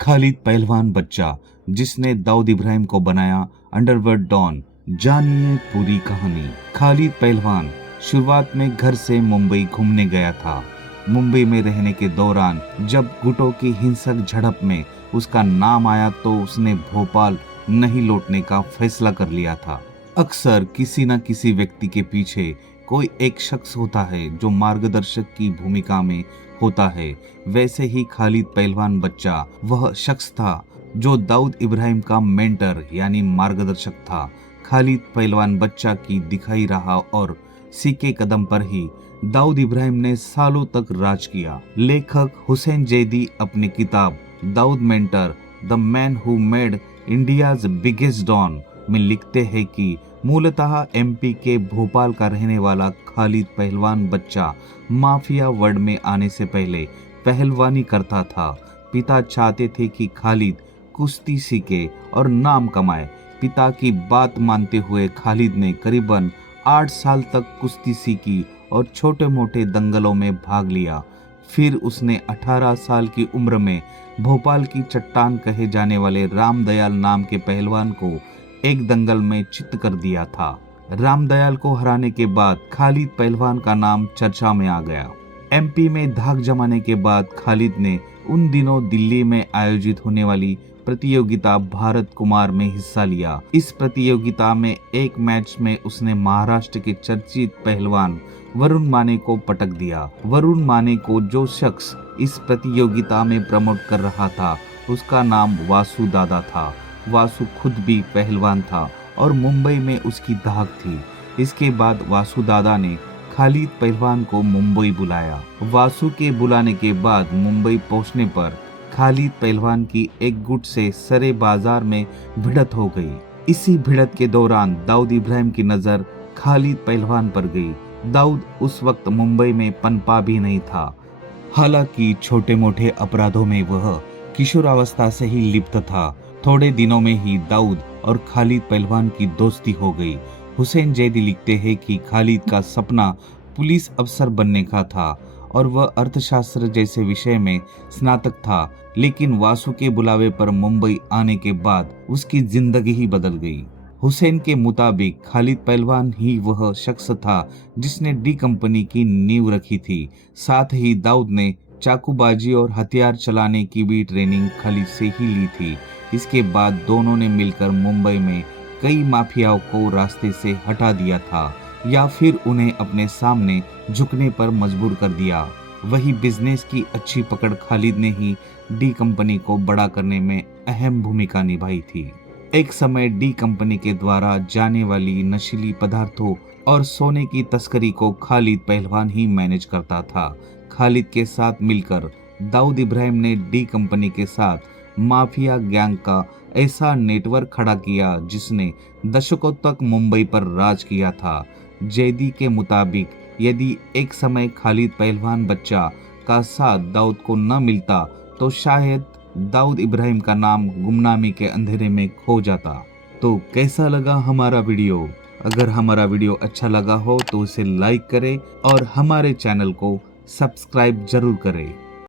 खालिद पहलवान बच्चा जिसने दाऊद इब्राहिम को बनाया अंडरवर्ल्ड डॉन। जानिए पूरी कहानी। खालिद पहलवान शुरुआत में घर से मुंबई घूमने गया था। मुंबई में रहने के दौरान जब गुटों की हिंसक झड़प में उसका नाम आया तो उसने भोपाल नहीं लौटने का फैसला कर लिया था। अक्सर किसी न किसी व्यक्ति के पीछे कोई एक शख्स होता है जो मार्गदर्शक की भूमिका में होता है। वैसे ही खालिद पहलवान बच्चा वह शख्स था जो दाऊद इब्राहिम का मेंटर यानी मार्गदर्शक था। खालिद पहलवान बच्चा की दिखाई रहा और सीके कदम पर ही दाऊद इब्राहिम ने सालों तक राज किया। लेखक हुसैन जैदी अपनी किताब Dawood mentor the man who made India's biggest don में लिखते हैं कि मूलतः एमपी के भोपाल का रहने वाला खालिद पहलवान बच्चा माफिया वर्ल्ड में आने से पहले पहलवानी करता था। पिता चाहते थे कि खालिद कुश्ती सीखे और नाम कमाए। पिता की बात मानते हुए खालिद ने करीबन 8 साल तक कुश्ती सीखी और छोटे मोटे दंगलों में भाग लिया। फिर उसने 18 साल की उम्र में भोपाल की चट्टान कहे जाने वाले रामदयाल नाम के पहलवान को एक दंगल में चित कर दिया था। रामदयाल को हराने के बाद खालिद पहलवान का नाम चर्चा में आ गया। एमपी में धाक जमाने के बाद खालिद ने उन दिनों दिल्ली में आयोजित होने वाली प्रतियोगिता भारत कुमार में हिस्सा लिया। इस प्रतियोगिता में एक मैच में उसने महाराष्ट्र के चर्चित पहलवान वरुण माने को पटक दिया। वरुण माने को जो शख्स इस प्रतियोगिता में प्रमोट कर रहा था उसका नाम वासु दादा था। वासु खुद भी पहलवान था और मुंबई में उसकी धाक थी। इसके बाद वासु दादा ने खालिद पहलवान को मुंबई बुलाया। वासु के बुलाने के बाद मुंबई पहुंचने पर खालिद पहलवान की एक गुट से सरे बाजार में भिड़त हो गई। इसी भिड़त के दौरान दाऊद इब्राहिम की नजर खालिद पहलवान पर गई। दाऊद उस वक्त मुंबई में पनपा भी नहीं था। हालांकि छोटे मोटे अपराधों में वह किशोरावस्था से ही लिप्त था। थोड़े दिनों में ही दाऊद और खालिद पहलवान की दोस्ती हो गई। हुसैन जैदी लिखते हैं कि खालिद का सपना पुलिस अफसर बनने का था और वह अर्थशास्त्र जैसे विषय में स्नातक था, लेकिन वासु के बुलावे पर मुंबई आने के बाद उसकी जिंदगी ही बदल गई। हुसैन के मुताबिक खालिद पहलवान ही वह शख्स था जिसने डी कंपनी की नींव रखी थी। साथ ही दाऊद ने चाकूबाजी और हथियार चलाने की भी ट्रेनिंग खालिद से ही ली थी। इसके बाद दोनों ने मिलकर मुंबई में कई माफियाओं को रास्ते से हटा दिया था या फिर उन्हें अपने सामने झुकने पर मजबूर कर दिया। वही बिजनेस की अच्छी पकड़ खालिद ने ही डी कंपनी को बड़ा करने में अहम भूमिका निभाई थी। एक समय डी कंपनी के द्वारा जाने वाली नशीली पदार्थों और सोने की तस्करी को खालिद पहलवान ही मैनेज करता था। खालिद के साथ मिलकर दाऊद इब्राहिम ने डी कंपनी के साथ माफिया गैंग का ऐसा नेटवर्क खड़ा किया जिसने दशकों तक मुंबई पर राज किया था। जैदी के मुताबिक यदि एक समय खालिद पहलवान बच्चा का साथ दाऊद को न मिलता तो शायद दाऊद इब्राहिम का नाम गुमनामी के अंधेरे में खो जाता। तो कैसा लगा हमारा वीडियो? अगर हमारा वीडियो अच्छा लगा हो तो उसे लाइक करें और हमारे चैनल को सब्सक्राइब जरूर करें।